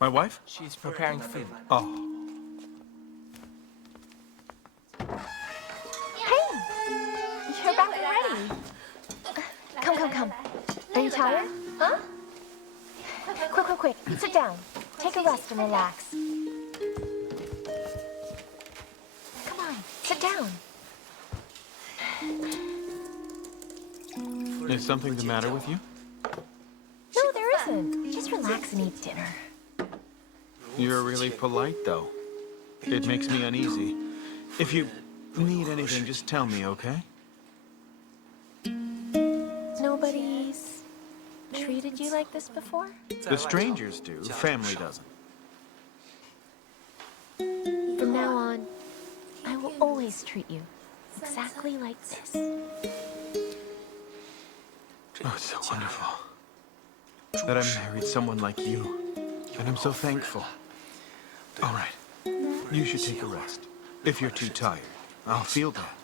My wife? She's preparing food. Oh. Hey! You're back already. Come. Are you tired? Huh? Quick. Sit down. Take a rest and relax. Come on, sit down. Is something the matter with you? No, there isn't. Just relax and eat dinner. You're really polite, though. It makes me uneasy. If you need anything, just tell me, okay? Nobody's treated you like this before? The strangers do. Family doesn't. From now on, I will always treat you exactly like this. Oh, it's so wonderful that I married someone like you. And I'm so thankful. All right. You should take a rest. If you're too tired, I'll feel that.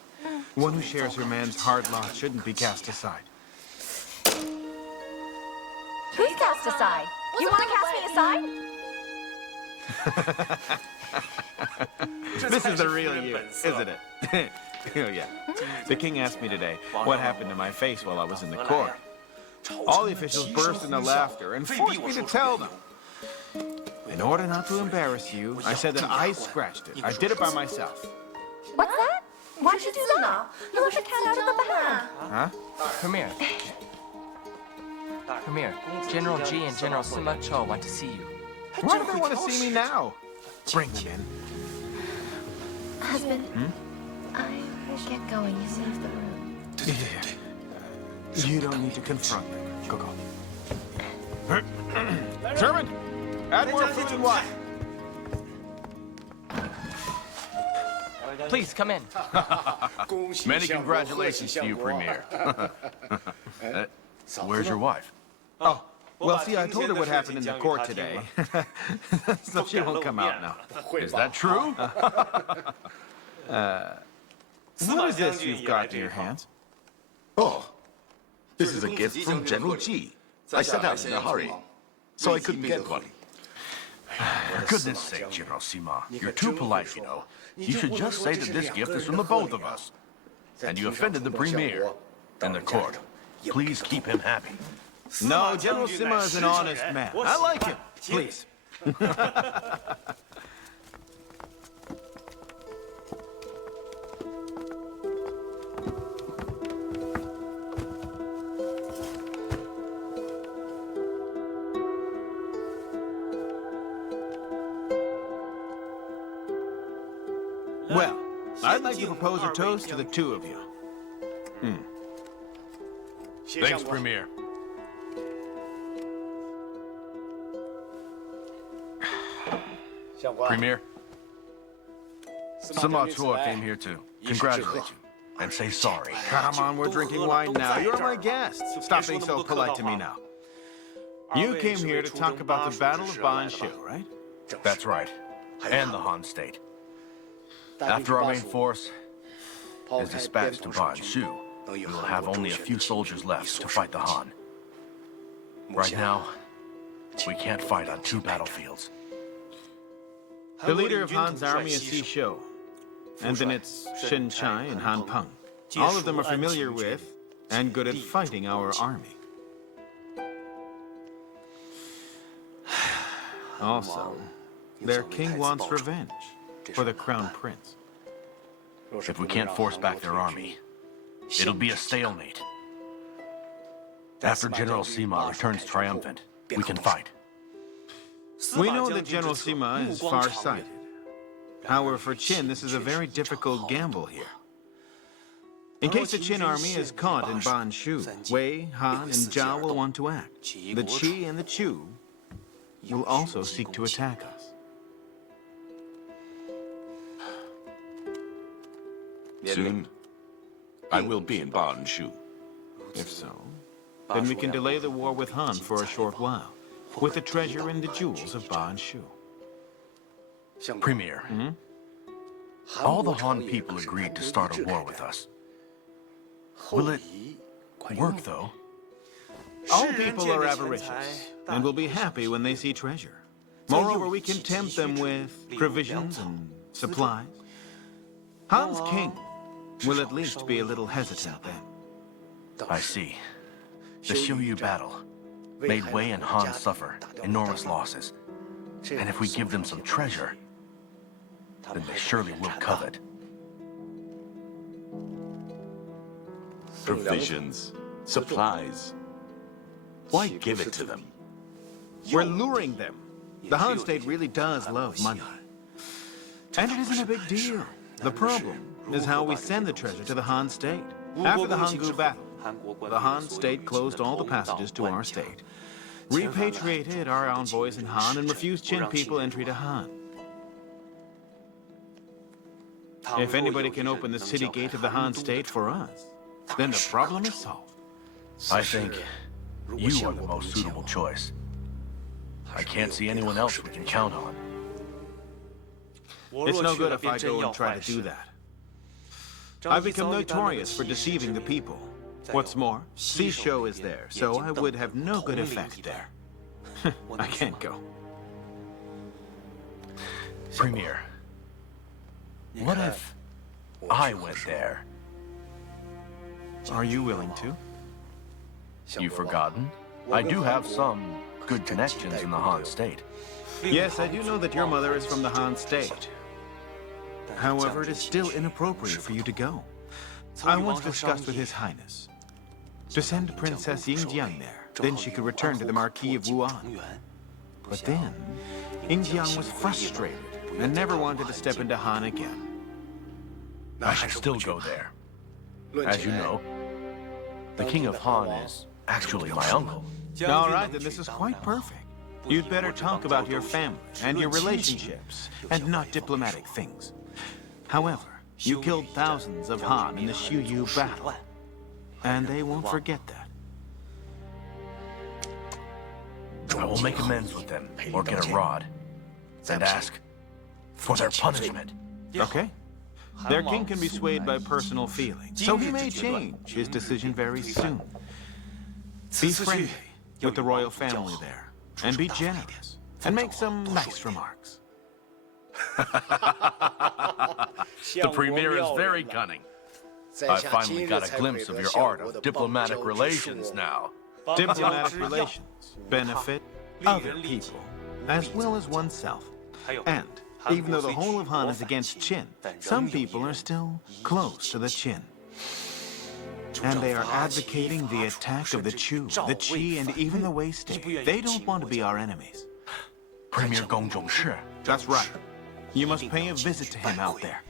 One who shares her man's hard lot shouldn't be cast aside. Who's cast aside? You want to cast me aside? This is the real you, isn't it? Oh, yeah. The king asked me today what happened to my face while I was in the court. All the officials burst into laughter and forced me to tell them. In order not to embarrass you, I said that I scratched it. I did it by myself. What's that? Why'd you do that? You left the cat out of the bag. Huh? Premier, General Ji and General Sima Cho want to see you. Why do they want to see me now? Bring them in. Husband, I will get going. You leave the room. Yeah. You don't need to confront me. Go. Servant, add more food and wine. Please come in. Many congratulations to you, Premier. Where's your wife? Oh, well, see, I told her what happened in the court today. So she won't come out now. Is that true? What is this you've got in your hands? Oh, this is a gift from General Ji. I set out in a hurry, so I couldn't get one. For goodness sake, General Sima, you're too polite, you know. You should just say that this gift is from the both of us. And you offended the Premier and the court. Please keep him happy. No, General Sima is an honest man. I like him. Please. Well, I'd like to propose a toast to the two of you. Thanks, Premier. Premier, Sima Chua came here to congratulate you and say sorry. Come on, we're drinking wine now. You're my guest. Stop being so polite to me now. You came here to talk about the Battle of Ban Shu, right? That's right. And the Han State. After our main force is dispatched to Ban Shu, we will have only a few soldiers left to fight the Han. Right now, we can't fight on two battlefields. The leader of Han's army is Xi, and then it's Shen Chai and Han Peng. All of them are familiar with and good at fighting our army. Also, their king wants revenge for the crown prince. If we can't force back their army, it'll be a stalemate. After General Sima returns triumphant, we can fight. We know that General Sima is far-sighted. However, for Qin, this is a very difficult gamble here. In case the Qin army is caught in Ban Shu, Wei, Han, and Zhao will want to act. The Qi and the Chu will also seek to attack us. Soon, I will be in Ban Shu. If so, then we can delay the war with Han for a short while, with the treasure and the jewels of Ban Shu. Premier, all the Han people agreed to start a war with us. Will it work, though? All people are avaricious, and will be happy when they see treasure. Moreover, we can tempt them with provisions and supplies. Han's king will at least be a little hesitant then. I see. The Xiuyu battle made Wei and Han suffer enormous losses. And if we give them some treasure, then they surely will covet. Provisions, supplies. Why give it to them? We're luring them. The Han state really does love money. And it isn't a big deal. The problem is how we send the treasure to the Han state. After the Hangul battle, the Han state closed all the passages to our state, repatriated our envoys in Han, and refused Qin people entry to Han. If anybody can open the city gate of the Han state for us, then the problem is solved. I think you are the most suitable choice. I can't see anyone else we can count on. It's no good if I go and try to do that. I've become notorious for deceiving the people. What's more, Xishou is there, so I would have no good effect there. I can't go. Premier, what if I went there? Are you willing to? You've forgotten? I do have some good connections in the Han state. Yes, I do know that your mother is from the Han state. However, it is still inappropriate for you to go. I once discussed with His Highness to send Princess Yingjiang there. Then she could return to the Marquis of Wuan. But then, Yingjiang was frustrated and never wanted to step into Han again. I should still go there. As you know, the King of Han is actually my uncle. All right, then this is quite perfect. You'd better talk about your family and your relationships, and not diplomatic things. However, you killed thousands of Han in the Xiuyu battle, and they won't forget that. I will make amends with them, or get a rod, and ask for their punishment. Okay? Their king can be swayed by personal feelings, so he may change his decision very soon. Be friendly with the royal family there, and be generous, and make some nice remarks. The Premier is very cunning. I finally got a glimpse of your art of diplomatic relations now. Diplomatic relations benefit other people, as well as oneself. And even though the whole of Han is against Qin, some people are still close to the Qin. And they are advocating the attack of the Chu, the Qi, and even the Wei state. They don't want to be our enemies. Premier Gong Zhongshi. That's right. You must pay a visit to him out there.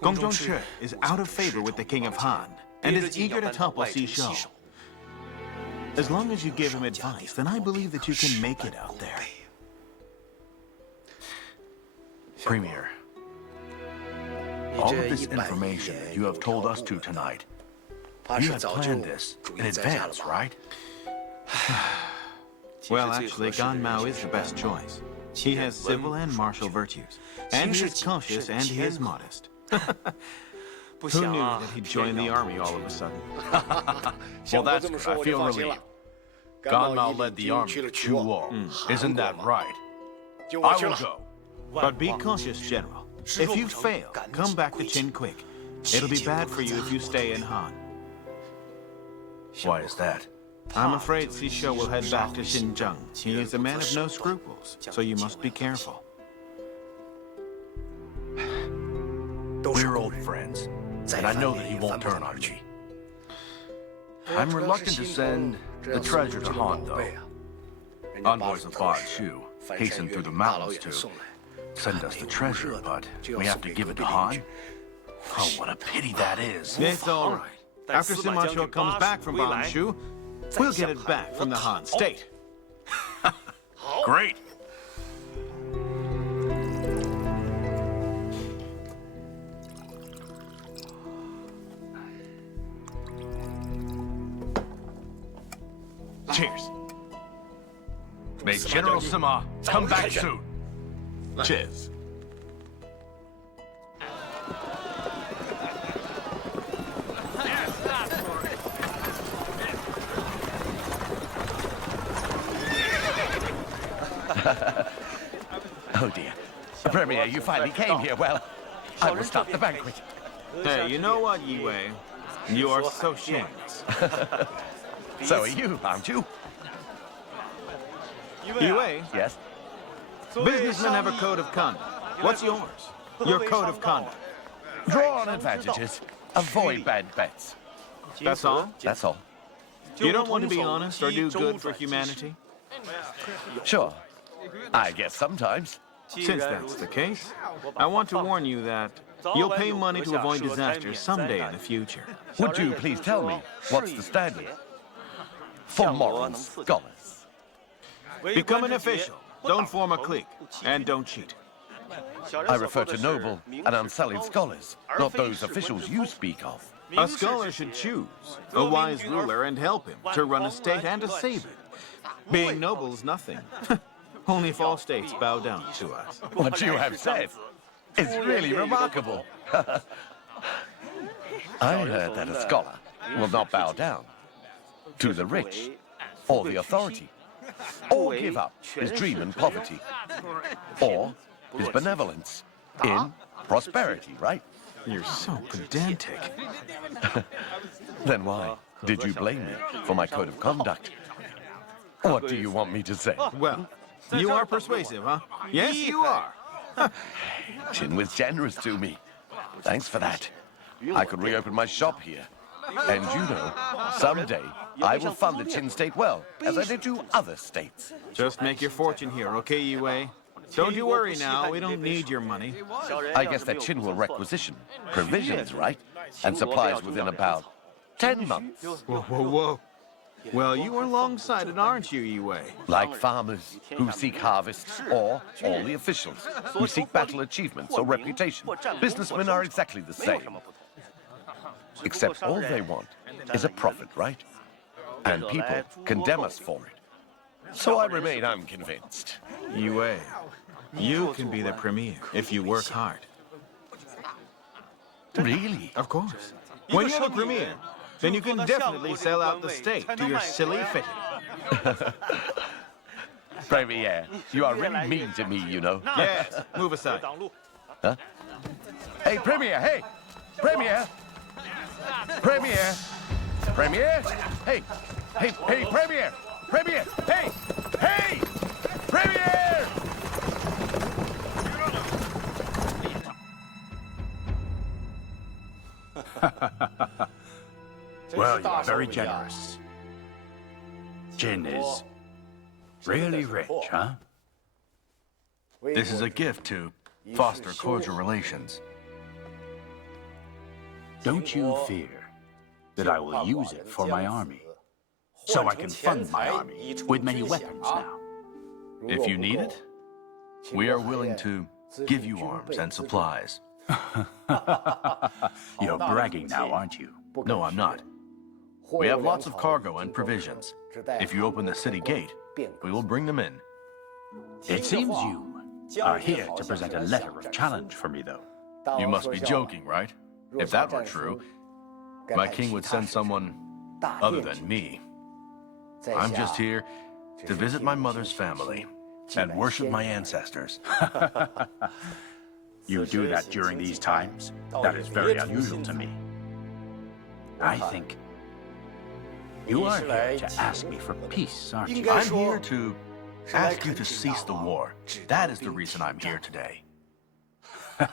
Gong Zhongshi is out of favor with the King of Han, and is eager to topple Xishou. As long as you give him advice, then I believe that you can make it out there. Premier, all of this information that you have told us to tonight, you had planned this in advance, right? Well, actually, Gan Mao is the best choice. He has civil and martial virtues, and he is cautious and he is modest. Who knew that he'd join the army all of a sudden? Well, that's good. I feel relieved. Gan Mao led the army to Chu War. Isn't that right? I will go. But be cautious, General. If you fail, come back to Qin quick. It'll be bad for you if you stay in Han. Why is that? I'm afraid Xishou will head back to Xinjiang. He is a man of no scruples, so you must be careful. We're old friends, and I know that he won't turn on me. I'm reluctant to send the treasure to Han, though. Envoys of Ba Shu hasten through the mountains to send us the treasure, but we have to give it to Han? Oh, what a pity that is. It's all right. After Sima Qiu comes back from Ba Shu, we'll get it back from the Han state. Great. Cheers. May General Sima come back soon. Cheers. Oh dear. Premier, you finally came here. Well, I will start the banquet. Hey, you know what, Yi Wei? You are so shameless. So are you, aren't you? Yi Wei, Yes. businessmen have a code of conduct. What's yours? Your code of conduct. Draw on advantages. Avoid bad bets. That's all? That's all. You don't want to be honest or do good for humanity? Sure. I guess sometimes. Since that's the case, I want to warn you that you'll pay money to avoid disaster someday in the future. Would you please tell me what's the standard for moral scholars? Become an official, don't form a clique, and don't cheat. I refer to noble and unsullied scholars, not those officials you speak of. A scholar should choose a wise ruler and help him to run a state and to save it. Being noble's nothing. Only if all states bow down to us. What you have said is really remarkable. I heard that a scholar will not bow down to the rich or the authority, or give up his dream in poverty, or his benevolence in prosperity, right? You're so pedantic. Then why did you blame me for my code of conduct? What do you want me to say? Well, you are persuasive, huh? Yes, you are. Qin was generous to me. Thanks for that. I could reopen my shop here. And you know, someday I will fund the Qin state well, as I did to other states. Just make your fortune here, okay, Yi Wei? Don't you worry now, we don't need your money. I guess that Qin will requisition provisions, right? And supplies within about 10 months. Whoa, whoa, whoa. Well, you are long-sighted, aren't you, Yi Wei? Like farmers who seek harvests, or all the officials who seek battle achievements or reputation. Businessmen are exactly the same. Except all they want is a profit, right? And people condemn us for it. So I remain unconvinced. Yi Wei, you can be the premier if you work hard. Really? Of course. When you're the premier, then you can definitely sell out the state to your silly fitting. Premier, you are really mean to me, you know. Yes, move aside. Huh? Hey, Premier, hey! Premier! Premier! Premier! Hey! Hey, hey, Premier! Premier! Hey! Hey! Premier! Well, you are very generous. Qin is really rich, huh? This is a gift to foster cordial relations. Don't you fear that I will use it for my army, so I can fund my army with many weapons now. If you need it, we are willing to give you arms and supplies. You're bragging now, aren't you? No, I'm not. We have lots of cargo and provisions. If you open the city gate, we will bring them in. It seems you are here to present a letter of challenge for me, though. You must be joking, right? If that were true, my king would send someone other than me. I'm just here to visit my mother's family and worship my ancestors. You do that during these times? That is very unusual to me. I think you are here to ask me for peace, aren't you? I'm here to ask you to cease the war. That is the reason I'm here today. The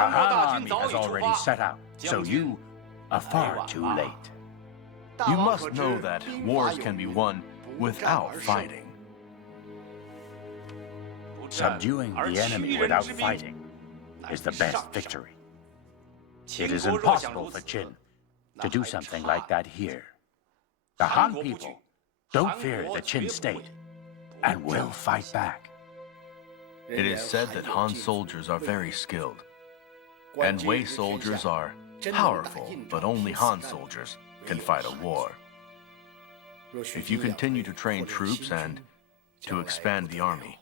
Han army has already set out, so you are far too late. You must know that wars can be won without fighting. Subduing the enemy without fighting is the best victory. It is impossible for Qin to do something like that here. The Han people don't fear the Qin state and will fight back. It is said that Han soldiers are very skilled, and Wei soldiers are powerful, but only Han soldiers can fight a war. If you continue to train troops and to expand the army,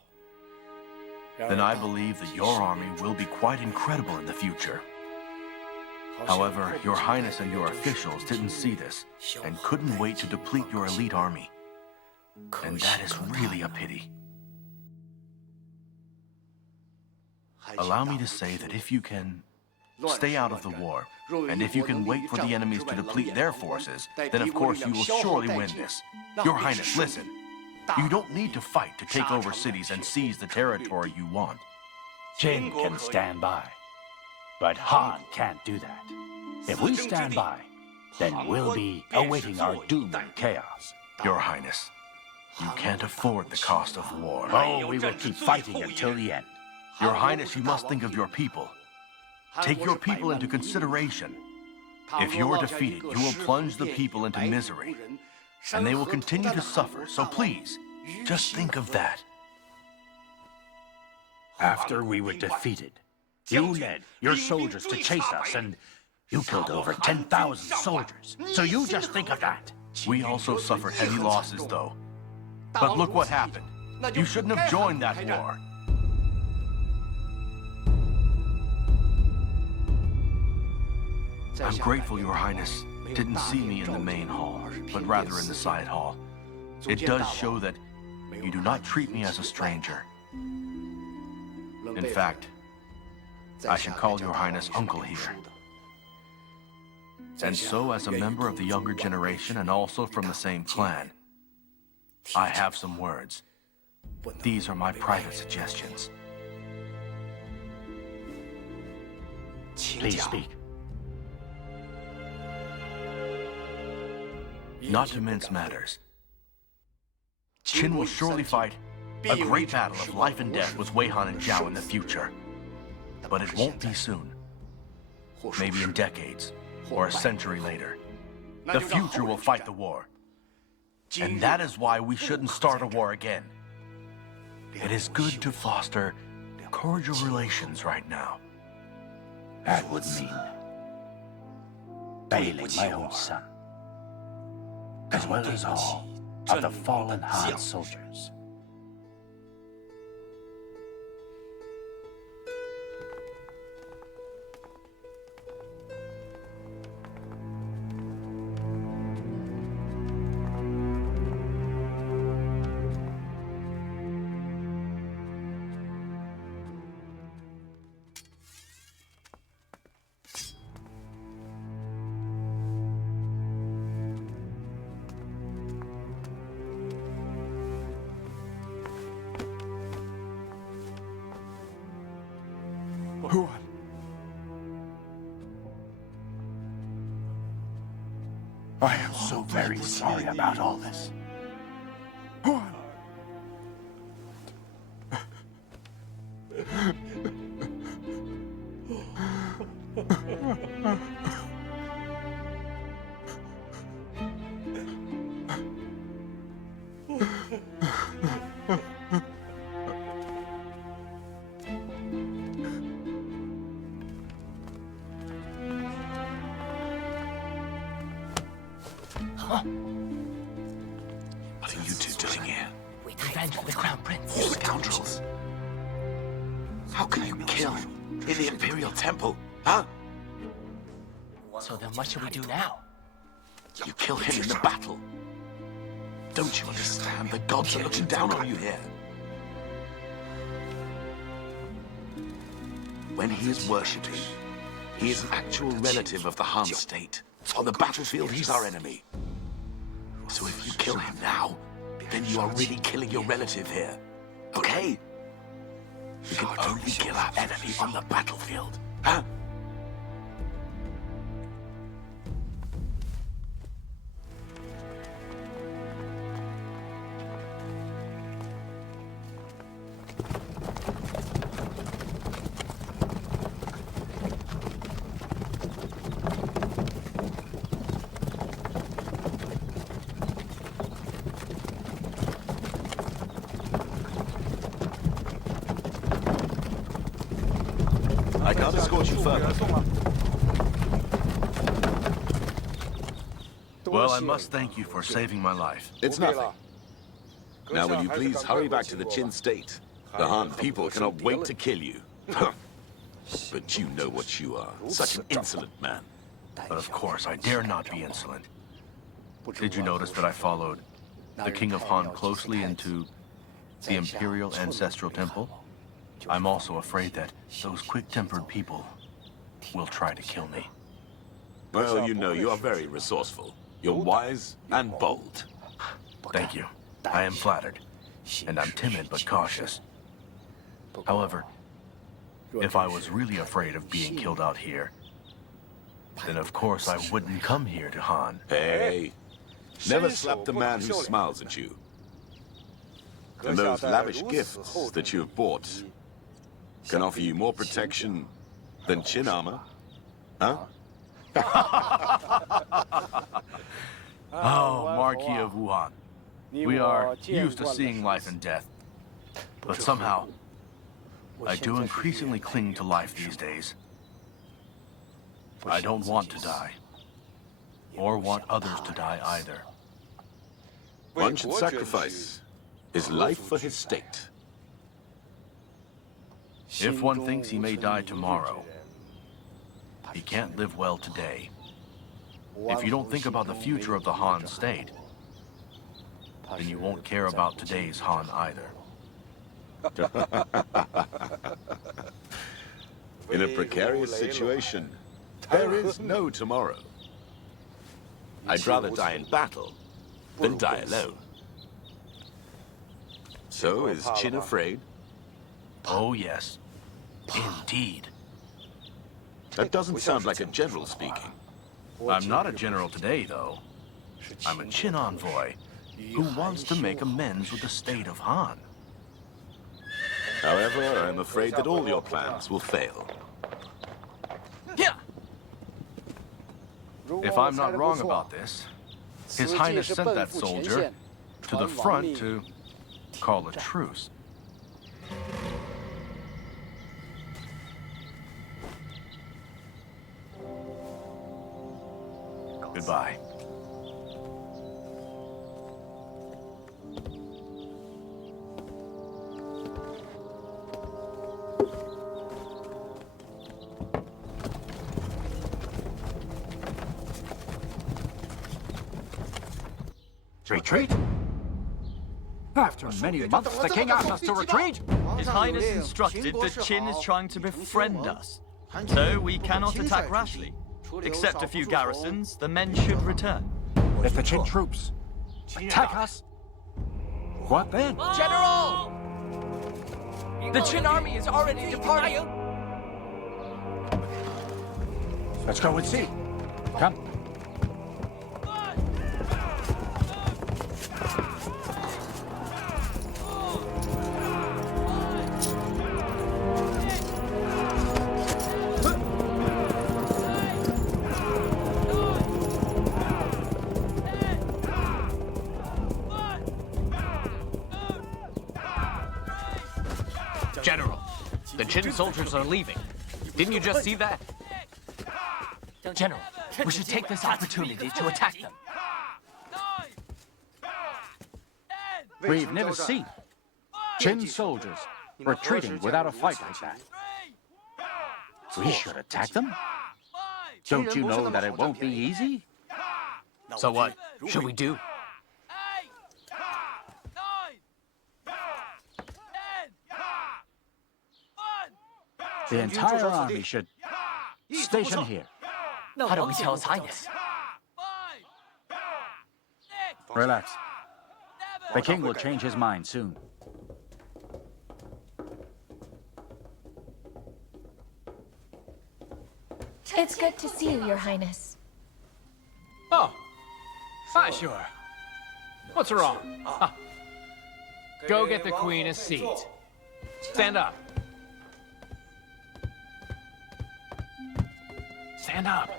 then I believe that your army will be quite incredible in the future. However, your highness and your officials didn't see this and couldn't wait to deplete your elite army. And that is really a pity. allow me to say that if you can stay out of the war, and if you can wait for the enemies to deplete their forces, then of course you will surely win this. Your Highness, listen. You don't need to fight to take over cities and seize the territory you want. Qin can stand by, but Han can't do that. If we stand by, then we'll be awaiting our doom and chaos. Your Highness, you can't afford the cost of war. Oh, we will keep fighting until the end. Your Highness, you must think of your people. Take your people into consideration. If you're defeated, you will plunge the people into misery, and they will continue to suffer. So please, just think of that. After we were defeated, you led your soldiers to chase us, and you killed over 10,000 soldiers. So you just think of that. We also suffered heavy losses, though. But look what happened. You shouldn't have joined that war. I'm grateful Your Highness didn't see me in the main hall, but rather in the side hall. It does show that you do not treat me as a stranger. In fact, I should call Your Highness Uncle here. And so, as a member of the younger generation and also from the same clan, I have some words. These are my private suggestions. Please speak. Not to mince matters, Qin will surely fight a great battle of life and death with Wei Han and Zhao in the future. But it won't be soon. Maybe in decades, or a century later. The future will fight the war. And that is why we shouldn't start a war again. It is good to foster cordial relations right now. That would mean bailing my own son, as well as all of the fallen Han soldiers. I am so very sorry about all this. What are you two doing here? Revenge of the Crown Prince. You scoundrels! How can you kill in the Imperial Temple, huh? So then what should we do now? You kill him in the battle. Don't you understand? The gods are looking down on you here. When he is worshipping, he is an actual relative of the Han state. On the battlefield, he's our enemy. So if you kill him now, then you are really killing your relative here. Okay? We can only kill our enemy on the battlefield. Huh? I can't escort you further. Well, I must thank you for saving my life. It's nothing. Now, will you please hurry back to the Qin state? The Han people cannot wait to kill you. But you know what you are. Such an insolent man. But of course, I dare not be insolent. Did you notice that I followed the King of Han closely into the Imperial Ancestral Temple? I'm also afraid that those quick-tempered people will try to kill me. Well, you know, you are very resourceful. You're wise and bold. Thank you. I am flattered. And I'm timid but cautious. However, if I was really afraid of being killed out here, then of course I wouldn't come here to Han. Hey, never slap the man who smiles at you. And those lavish gifts that you have bought can offer you more protection than Qin armor. Huh? Oh, Marquis of Wuhan. We are used to seeing life and death. But somehow, I do increasingly cling to life these days. I don't want to die. Or want others to die either. One should sacrifice his life for his state. If one thinks he may die tomorrow, he can't live well today. If you don't think about the future of the Han state, then you won't care about today's Han either. In a precarious situation, there is no tomorrow. I'd rather die in battle than die alone. So, is Qin afraid? Oh, yes. Indeed. That doesn't sound like a general speaking. I'm not a general today, though. I'm a Qin envoy who wants to make amends with the state of Han. However, I'm afraid that all your plans will fail. If I'm not wrong about this, His Highness sent that soldier to the front to call a truce. Goodbye. Retreat? After many months, the king asked us to retreat? His Highness instructed that Qin is trying to befriend us. So we cannot attack rashly. Except a few garrisons, the men should return. If the Qin troops attack us, what then? General! The Qin army is already departing. Let's go and see. Come. General, the Qin soldiers are leaving. Didn't you just see that? General, we should take this opportunity to attack them. We've never seen Qin soldiers retreating without a fight like that. We should attack them? Don't you know that it won't be easy? So what should we do? The entire army should station here. How do we tell His Highness? Relax. The king will change his mind soon. It's good to see you, Your Highness. Oh, hi, sure. What's wrong? Go get the Queen a seat. Stand up. Stand up.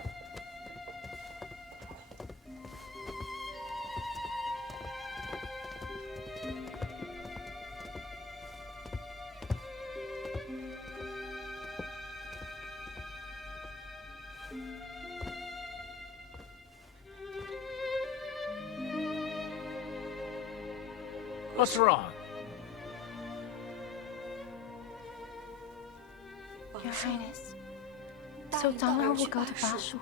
What's wrong? Your Highness. So 长老我搞的法术。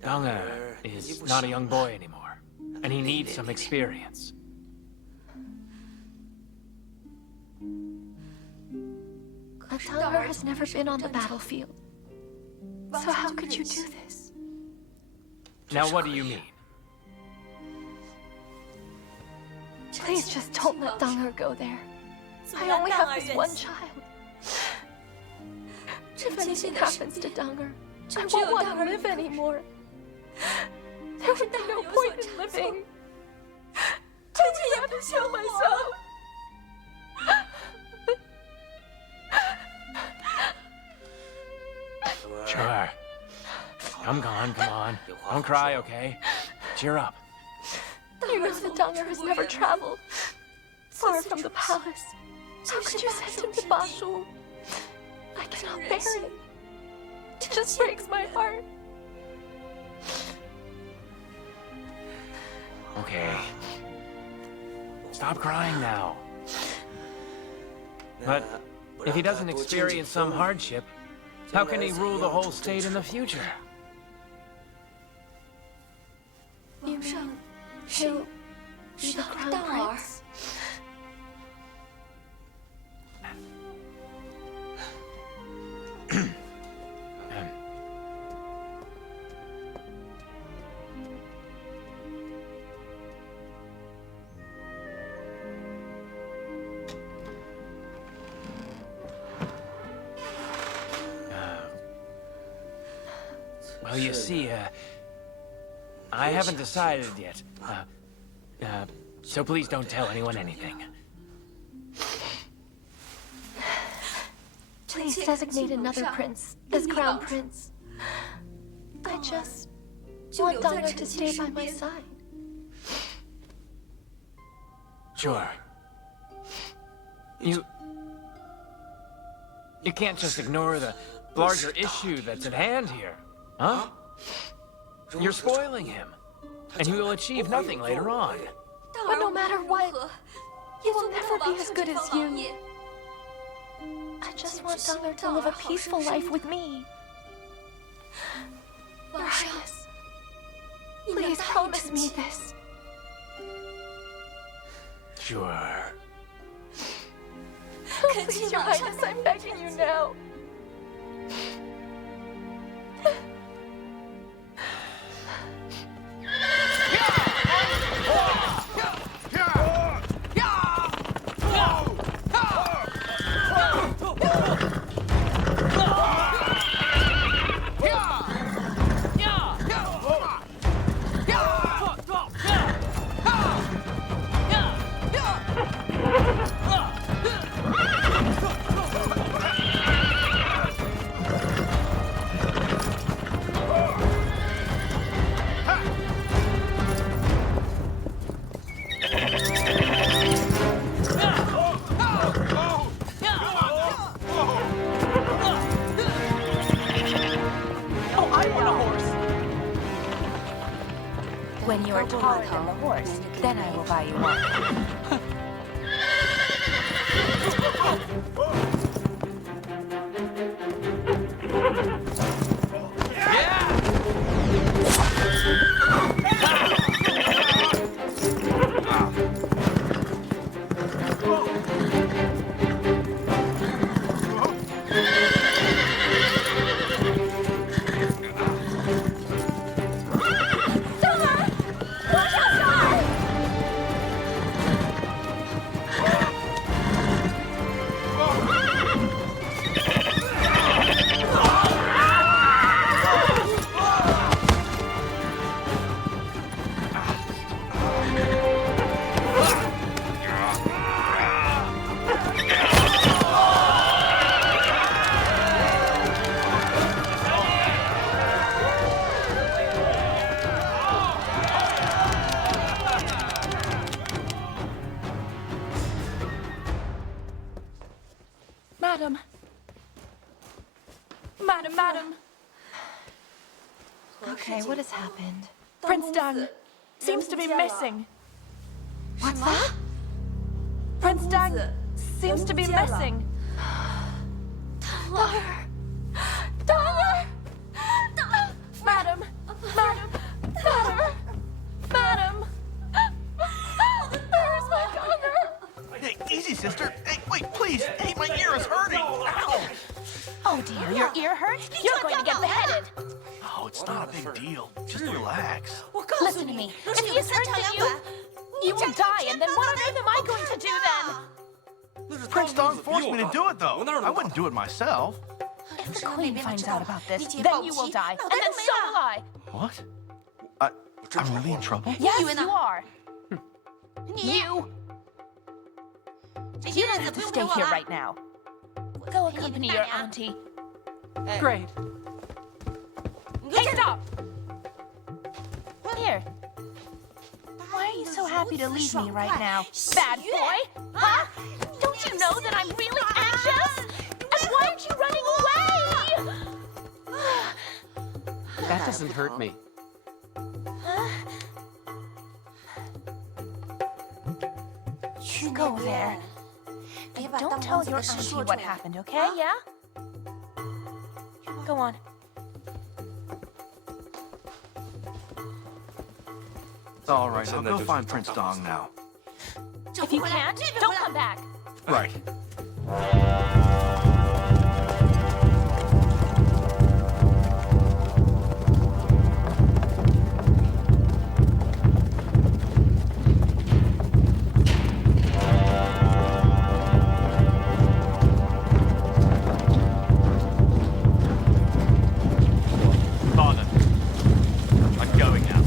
Dong is not a young boy anymore. and he needs some experience. A Danger has never been on the battlefield. So how could you do this? Now, what do you mean? Please just don't let Danger go there. I only have this one child. If anything happens to Danger, I won't want to live anymore. There would be no point in living. I would have to kill myself. Sure. Come on. Don't cry, okay? Cheer up. You know that Danger has never traveled far from the palace. How could you send him to Bashu? I cannot bear it. It just breaks my heart. Okay. Stop crying now. But if he doesn't experience some hardship, how can he rule the whole state in the future? You mean he'll be the crown prince? Well, you see, I haven't decided yet. So please don't tell anyone anything. Please designate another prince as crown prince. I just want Danger to stay by my side. Sure. You can't just ignore the larger issue that's at hand here, huh? You're spoiling him, and he will achieve nothing later on. But no matter what, he will never be as good as you. I just want Danger to live a peaceful life with me. Your Highness, please promise me this. Sure. Please, Your Highness, I'm begging you now. When you are taller than the horse, then I will buy you one. Madam. Okay, what has happened? Prince Dang seems to be missing. What's that? Prince Dang seems to be missing. Danger! Madam! word, you're going to get beheaded. Oh, it's not a big deal. Just relax. Listen to me. If he is hurt to you, you will die, and then what on earth am I going to do then? Prince Dong forced me to do it, though. I wouldn't do it myself. If the Queen finds out about this, then you will die, and then so will I. What? I'm really in trouble? Yes, you are. You. You don't have to stay here right now. Go accompany your auntie. Great. Hey, stop! Here. Why are you so happy to leave me right now? Bad boy? Huh? Don't you know that I'm really anxious? And why aren't you running away? That doesn't hurt me. Go there. And don't tell your auntie what happened, okay? Yeah? Go on. All right, I'll go find Prince Dong now. If you can't, don't come back. Right. Pardon. I'm going now.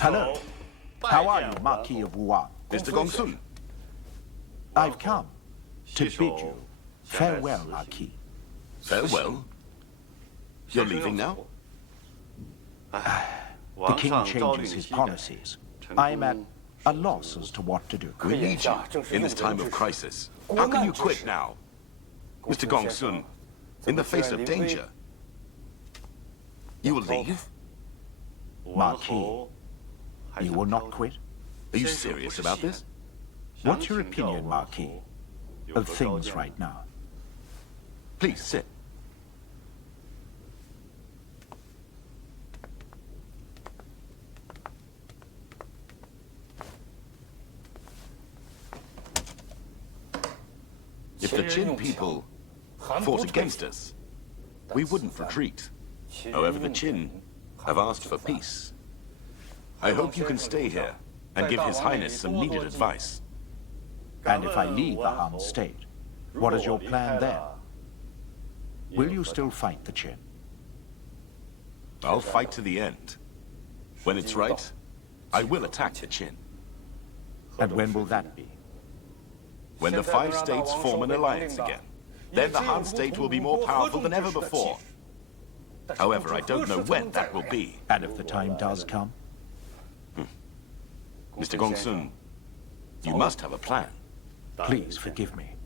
Hello. How are you, Marquis of Wuan? Mr. Gongsun. I've come to bid you farewell, Marquis. Farewell? You're leaving now? The king changes his policies. I'm at a loss as to what to do. We need you in this time of crisis. How can you quit now? Mr. Gongsun, in the face of danger, you will leave? Marquis, you will not quit? Are you serious about this? What's your opinion, Marquis, of things right now? Please sit. If the Qin people fought against us, we wouldn't retreat. However, the Qin have asked for peace. I hope you can stay here and give His Highness some needed advice. And if I leave the Han state, what is your plan then? Will you still fight the Qin? I'll fight to the end. When it's right, I will attack the Qin. And when will that be? When the 5 states form an alliance again, then the Han state will be more powerful than ever before. However, I don't know when that will be. And if the time does come? Mr. Gongsun, you must have a plan. Please forgive me.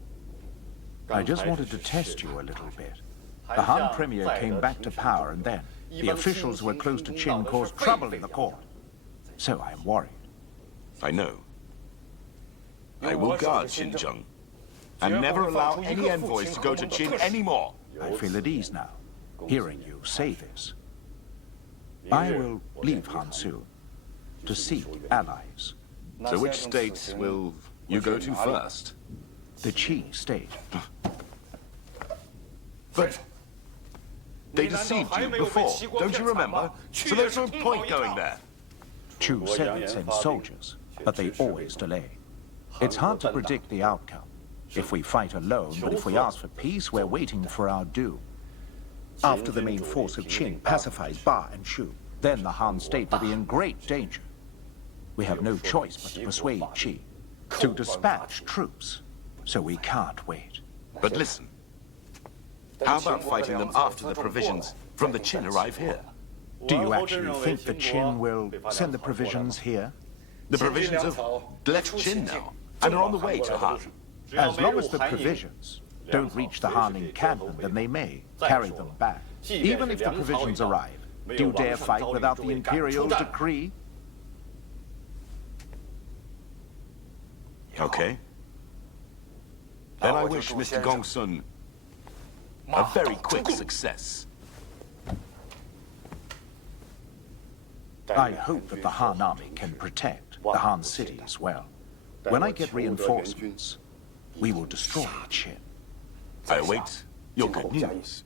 I just wanted to test you a little bit. The Han Premier came back to power, and then the officials who were close to Qin caused trouble in the court. So I am worried. I know. I will guard Xinjiang and never allow any envoys to go to Qin anymore. I feel at ease now, hearing you say this. I will leave Han soon to seek allies. So which states will you go to first? the Qi state. But they deceived you before, don't you remember? So there's no point going there. Chu said send soldiers, but they always delay. It's hard to predict the outcome. If we fight alone, but if we ask for peace, we're waiting for our due. After the main force of Qin pacifies Ba and Shu, then the Han state will be in great danger. We have no choice but to persuade Qi to dispatch troops, so we can't wait. But listen, how about fighting them after the provisions from the Qin arrive here? Do you actually think the Qin will send the provisions here? The provisions have left Qin now, and are on the way to Han. As long as the provisions don't reach the Han encampment, then they may carry them back. Even if the provisions arrive, do you dare fight without the imperial decree? Okay. Then I wish Mr. Gongsun a very quick success. I hope that the Han army can protect the Han city as well. When I get reinforcements, we will destroy Qin. I await your good news.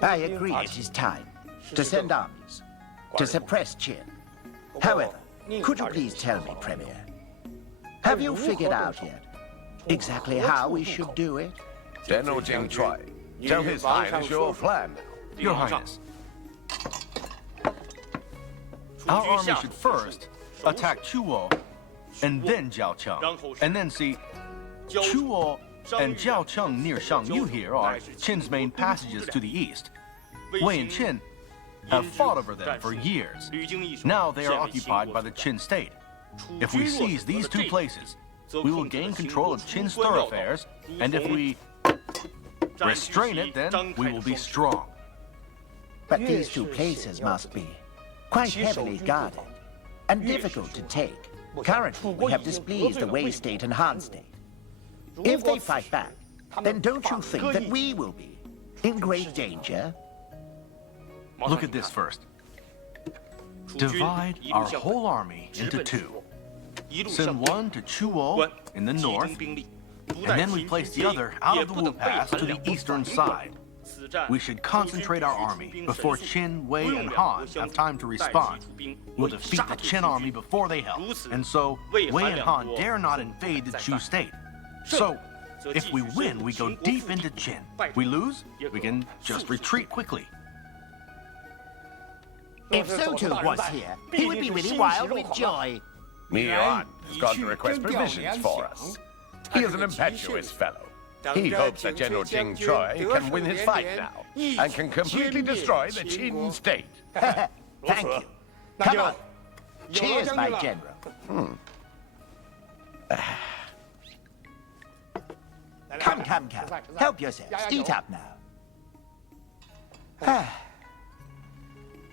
I agree it is time to send armies to suppress Qin. However, could you please tell me, Premier, have you figured out yet exactly how we should do it? General Jing Choi, tell His Highness your plan. Your Highness. Our army should first attack Chuo and then Jiaocheng, and then see Chuo and Jiaocheng near Shangyu here are Qin's main passages to the east. Wei and Qin have fought over them for years. Now they are occupied by the Qin state. If we seize these two places, we will gain control of Qin's thoroughfares, and if we restrain it, then we will be strong. But these two places must be quite heavily guarded and difficult to take. Currently, we have displeased the Wei state and Han state. If they fight back, then don't you think that we will be in great danger? Look at this first. Divide our whole army into two. Send one to Chuo in the north, and then we place the other out of the Wu Pass to the eastern side. We should concentrate our army before Qin, Wei, and Han have time to respond. We'll defeat the Qin army before they help, and so Wei and Han dare not invade the Chu state. So, if we win, we go deep into Qin. We lose, we can just retreat quickly. If Sotu was here, he would be really wild with joy. Mi Yuan has gone to request provisions for us. He is an impetuous fellow. He hopes that General Jing Choi can win his fight now, and can completely destroy the Qin state. Thank you. Come on. Cheers, my general. Come. Help yourselves. Eat up now.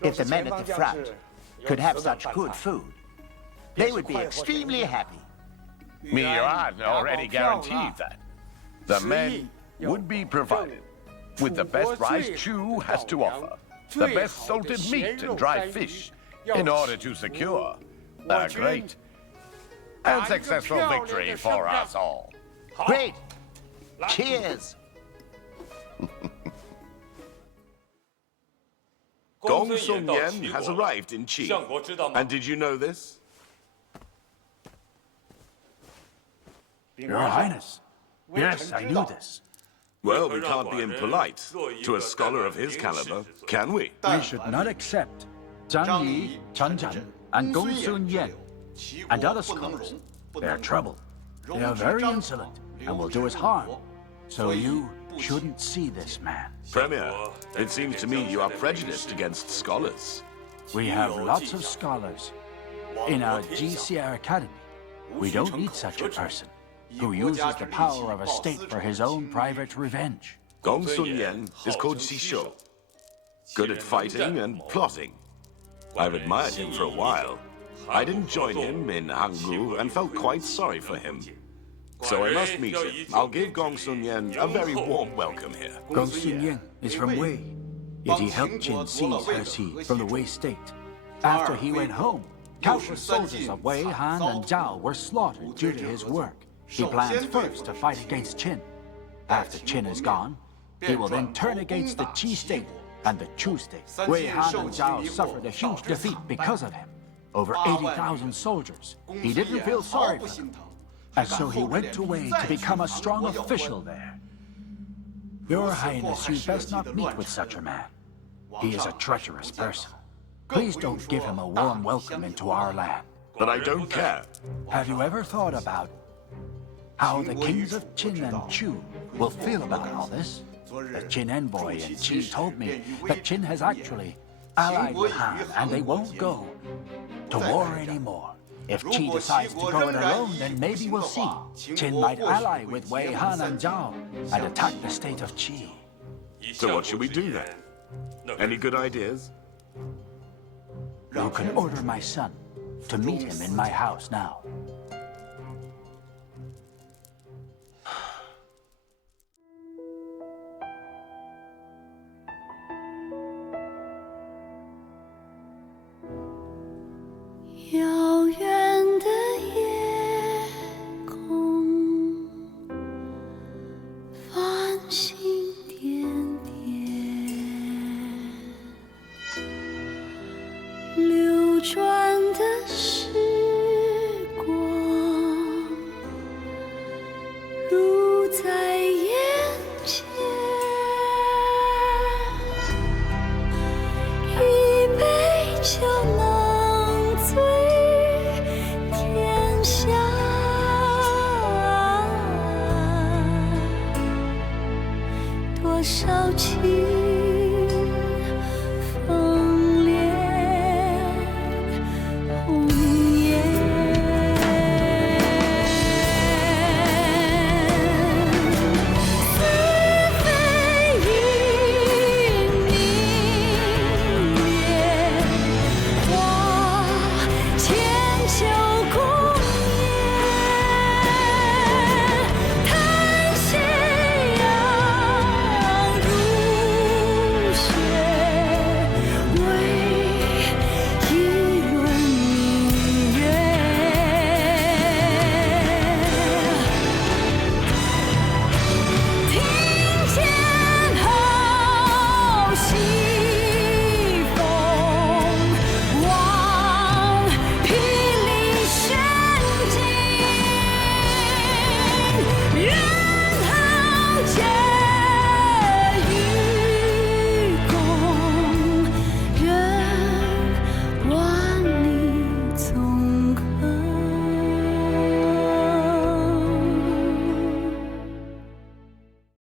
If the men at the front could have such good food, they would be extremely happy. Mi Yuan already guaranteed that. The men would be provided with the best rice Chu has to offer, the best salted meat and dried fish, in order to secure a great and successful victory for us all. Great! Cheers! Gongsun Yan has arrived in Qi. And did you know this? Your Highness. Yes, I knew this. Well, we can't be impolite to a scholar of his caliber, can we? We should not accept Zhang Yi, Chen Zhan, and Gongsun Yan, and other scholars. They are trouble. They are very insolent, and will do us harm. So you shouldn't see this man. Premier, it seems to me you are prejudiced against scholars. We have lots of scholars. In our GCR Academy, we don't need such a person who uses the power of a state for his own private revenge. Gongsun Yan is called Xishou. Good at fighting and plotting. I've admired him for a while, I didn't join him in Hanggu and felt quite sorry for him. So I must meet him. I'll give Gong Sun Yen a very warm welcome here. Gong Sun Yen is from Wei, yet he helped Qin seize He from the Wei state. After he went home, countless soldiers of Wei, Han, and Zhao were slaughtered due to his work. He plans first to fight against Qin. After Qin is gone, he will then turn against the Qi state and the Chu state. Wei, Han, and Zhao suffered a huge defeat because of him. Over 80,000 soldiers. He didn't feel sorry for them. And so he went to Wei to become a strong official there. Your Highness, you best not meet with such a man. He is a treacherous person. Please don't give him a warm welcome into our land. But I don't care. Have you ever thought about how the kings of Qin and Chu will feel about all this? The Qin envoy in Qi told me that Qin has actually allied with Han, and they won't go to war anymore. If Qi decides to go it alone, then maybe we'll see. Qin might ally with Wei, Han, and Zhao and attack the state of Qi. So what should we do then? Any good ideas? You can order my son to meet him in my house now.多少情